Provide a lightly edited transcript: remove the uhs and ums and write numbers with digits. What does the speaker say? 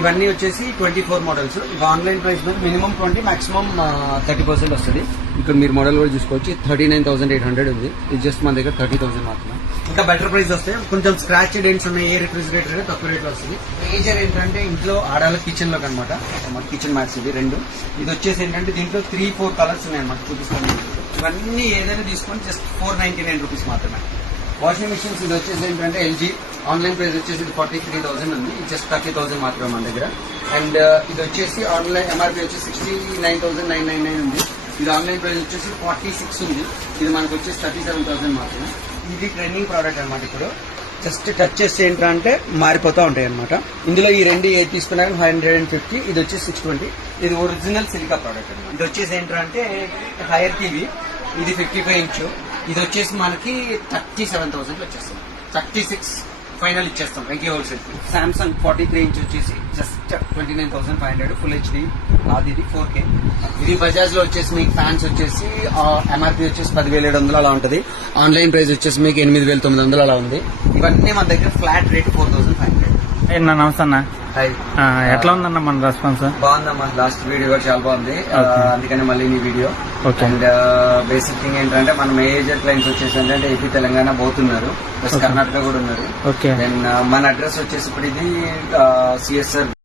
ఇవన్నీ వచ్చేసి 24 models. Online price మీద మినిమం 20 మాక్సిమం 30% వస్తుంది. ఇక్కడ మీరు మోడల్ కూడా చూసుకోవచ్చు. 39,800 ఉంది. ఇది జస్ట్ మన దగ్గర 30,000 మాత్రమే. ఇంకా బెటర్ ప్రైస్ వస్తాయి. కొంచెం స్క్రాచ్ డెంట్స్ ఉన్నాయి. ఏ రిఫ్రిజిరేటర్ తక్కువ రేట్లో వస్తుంది. మేజర్ ఏంటంటే ఇంట్లో ఆడాల కిచెన్ లోకి అనమాట. కిచెన్ మ్యాట్స్ ఇది 2. ఇది వచ్చేసి ఏంటంటే దీంట్లో 3-4 కలర్స్ ఉన్నాయి అనమాట. చూపిస్తాను. ఇవన్నీ ఏదైనా తీసుకొని జస్ట్ 499 రూపీస్ మాత్రమే. వాషింగ్ మిషన్స్ ఇది వచ్చేసి ఏంటంటే ఎల్జీ ఆన్లైన్ ప్రైస్ వచ్చేసి 43,000 ఉంది. జస్ట్ 30,000 మాత్రమే మన దగ్గర. అండ్ ఇది వచ్చేసి ఆన్లైన్ ఎంఆర్పీ వచ్చేసి 69,999 ఉంది. ఇది ఆన్లైన్ ప్రైస్ వచ్చేసి 46 ఉంది. ఇది మనకు వచ్చేసి 37,000 మాత్రమే. ఇది ట్రెండింగ్ ప్రోడక్ట్ అనమాట. ఇప్పుడు జస్ట్ టచ్ చేస్తే ఏంటంటే మారిపోతూ ఉంటాయి అనమాట. ఇందులో ఈ 2 ఏది తీసుకున్నా 550. ఇది వచ్చేసి 620. ఇది ఒరిజినల్ సిలికా ప్రోడక్ట్ అనమాట. ఇది వచ్చేసి ఏంటంటే హైయర్ టీవీ. ఇది 55 ఇంచ్. ఇది వచ్చేసి మనకి 37,000 వచ్చేస్తుంది. 36 ఫైనల్ ఇచ్చేస్తాం. వెంకీ హోల్సేల్. సామ్సంగ్ 43 ఇంచ్ వచ్చేసి జస్ట్ 29,500 ఫుల్ హెచ్డి. అది 4K. ఇది బజాజ్ లో వచ్చేసి మీకు ఫ్యాన్స్ వచ్చేసి ఎంఆర్పీ వచ్చేసి 10,700 అలా ఉంటుంది. ఆన్లైన్ ప్రైస్ వచ్చేసి మీకు 8,900 అలా ఉంది. ఇవన్నీ మన దగ్గర ఫ్లాట్ రేట్ 4,500. నమస్తే అన్న. ఎట్లా ఉందన్న మన రెస్పాన్స్? బాగుందమ్మా. లాస్ట్ వీడియో కూడా చాలా బాగుంది. అందుకని మళ్ళీ నీ వీడియో. అండ్ బేసిక్ థింగ్ ఏంటంటే మన మేజర్ క్లయింట్స్ వచ్చేసి ఏంటంటే ఏపీ తెలంగాణ పోతున్నారు, ప్లస్ కర్ణాటక కూడా ఉన్నారు. దెన్ మన అడ్రస్ వచ్చేసి ఇప్పుడు ఇది సిఎస్ఆర్